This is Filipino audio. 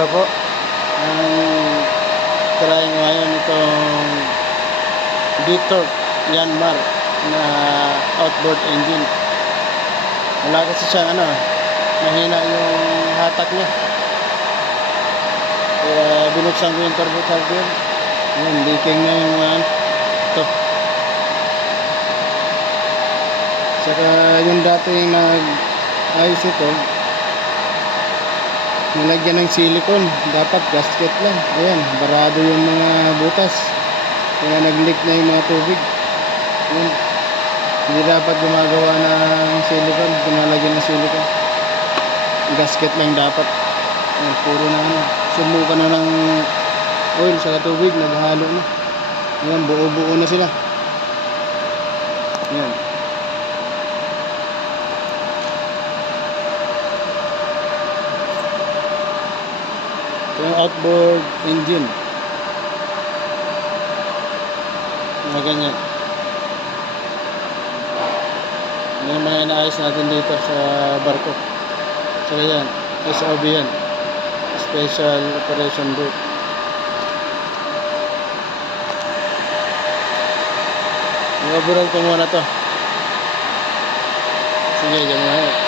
umaga po. Ang try ngayon itong Victor Yanmar na outboard engine. Wala kasi siyang mahina yung hatak niya. Kaya binuksan ko yung turbo carburetor. Ayan, leaking na yung ito. Saka yung dating nag-ayos ito, nilagyan ng silicone, dapat gasket lang. Ayan, barado yung mga butas, kaya nag-leak na yung mga tubig. Ayan, hindi dapat gumagawa ng silicone, gumalagyan ng silicone, gasket lang dapat. Ayan, puro na sumukan na ng oil sa tubig, naghalo na. Ayan, buo-buo na sila. Ayan. Yung outboard engine mga ganyan. Yan yung mga inaayos natin dito sa barko. So yan, SOB yan, Special Operation Group. I-overall ko muna to. Sige, ganyan.